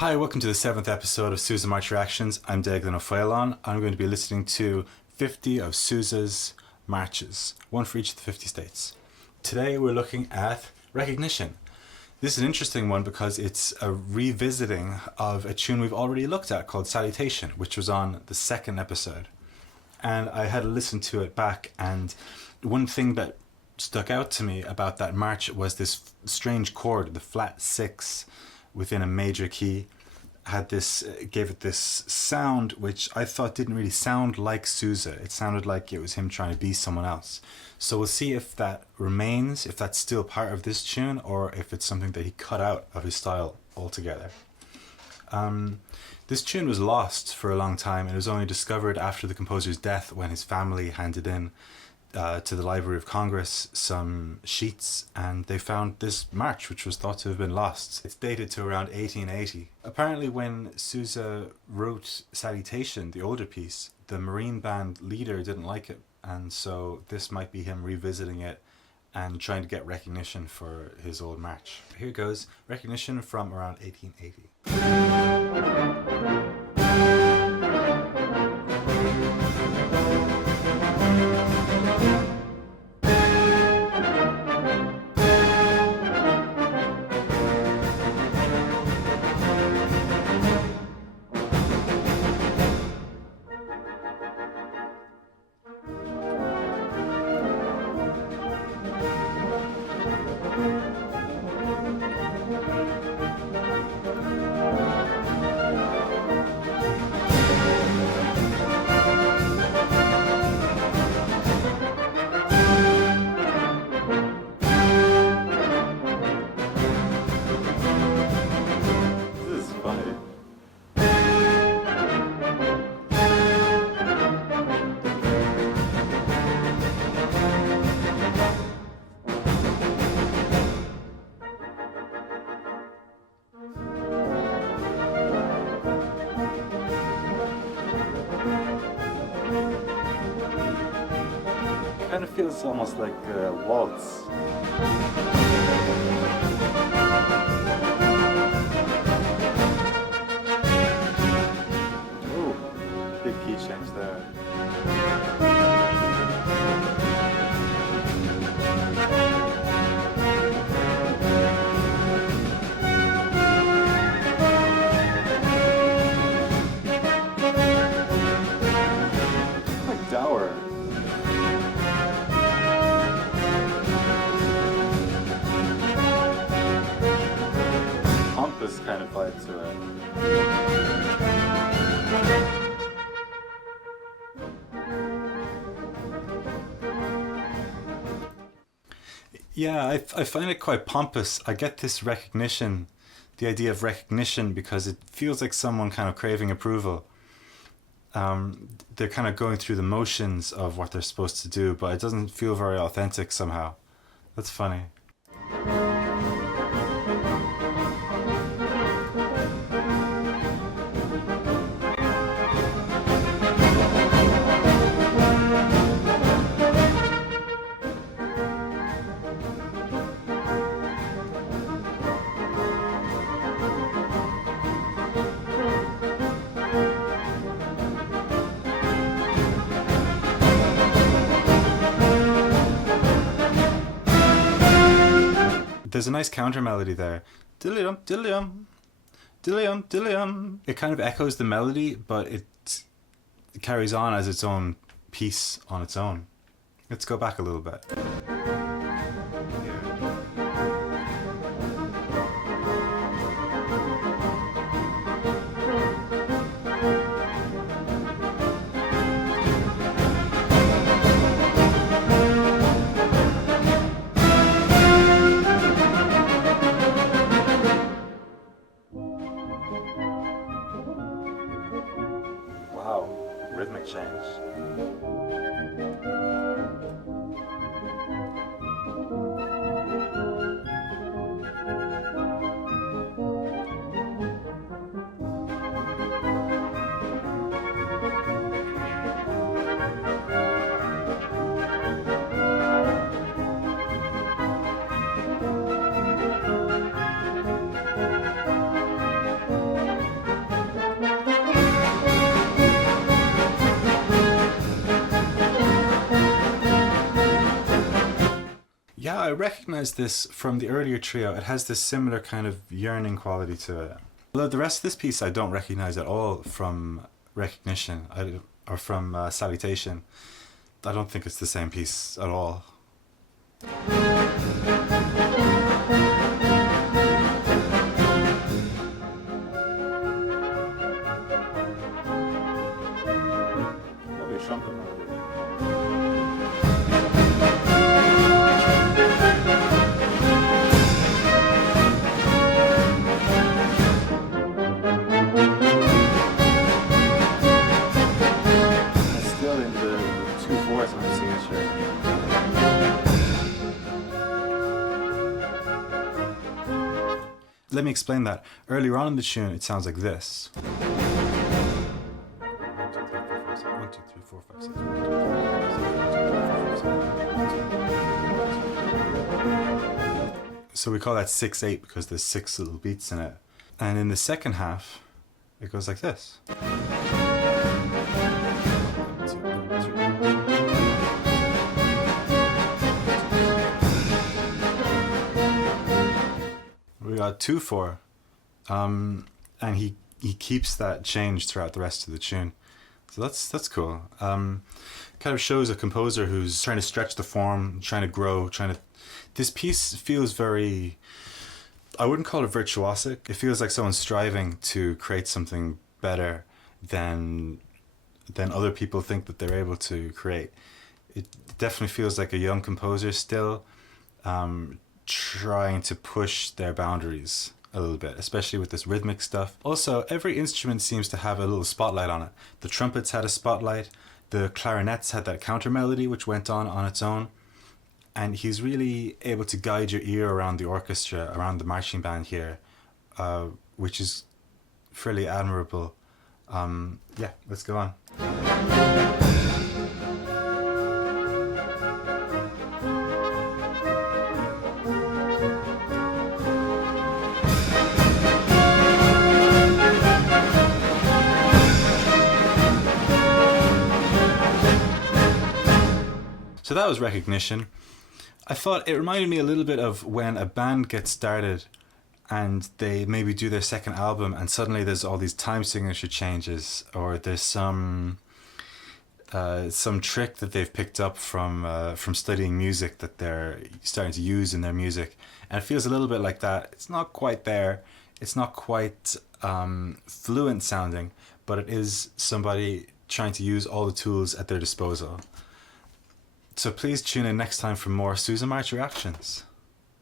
Hi, welcome to the 7th episode of Sousa March Reactions. I'm Déaglin of Faoláin. I'm going to be listening to 50 of Sousa's marches, one for each of the 50 states. Today we're looking at Recognition. This is an interesting one because it's a revisiting of a tune we've already looked at called Salutation, which was on the second episode. And I had to listen to it back, and one thing that stuck out to me about that march was this strange chord, the flat 6, within a major key, gave it this sound which I thought didn't really sound like Sousa. It sounded like it was him trying to be someone else. So we'll see if that remains, if that's still part of this tune, or if it's something that he cut out of his style altogether. This tune was lost for a long time, and it was only discovered after the composer's death when his family handed in to the Library of Congress some sheets, and they found this march which was thought to have been lost. It's dated to around 1880. Apparently when Sousa wrote Salutation, the older piece, the Marine band leader didn't like it, and so this might be him revisiting it and trying to get recognition for his old march. Here goes, Recognition from around 1880. Kind of feels almost like a waltz. Ooh, big key change there. Like dour. Pompous kind of vibe to it. Yeah, I find it quite pompous. I get this recognition, the idea of recognition, because it feels like someone kind of craving approval. They're kind of going through the motions of what they're supposed to do, but it doesn't feel very authentic somehow. That's funny. There's a nice counter melody there. Diddly-dum, diddly-dum, diddly-dum, diddly-dum. It kind of echoes the melody, but it carries on as its own piece on its own. Let's go back a little bit. Wow, rhythmic change. I recognize this from the earlier trio. It has this similar kind of yearning quality to it. Although the rest of this piece I don't recognize at all from Recognition or from Salutation. I don't think it's the same piece at all. Probably a trumpet melody. Let me explain that. Earlier on in the tune, it sounds like this. 1, 2, 3, 4, 5, 6. 1, 2, 3, 4, 5, 6. So we call that 6/8 because there's 6 little beats in it. And in the second half, it goes like this. We got 2/4, and he keeps that change throughout the rest of the tune, so that's cool. Kind of shows a composer who's trying to stretch the form, trying to grow, This piece feels very, I wouldn't call it virtuosic. It feels like someone striving to create something better than other people think that they're able to create. It definitely feels like a young composer still, trying to push their boundaries a little bit, especially with this rhythmic stuff. Also, every instrument seems to have a little spotlight on it. The trumpets had a spotlight, the clarinets had that counter melody which went on its own, and he's really able to guide your ear around the orchestra, around the marching band here, which is fairly admirable. Yeah, let's go on. So that was Recognition. I thought it reminded me a little bit of when a band gets started and they maybe do their second album and suddenly there's all these time signature changes, or there's some trick that they've picked up from studying music that they're starting to use in their music. And it feels a little bit like that. It's not quite there. It's not quite fluent sounding, but it is somebody trying to use all the tools at their disposal. So please tune in next time for more Sousa March Reactions.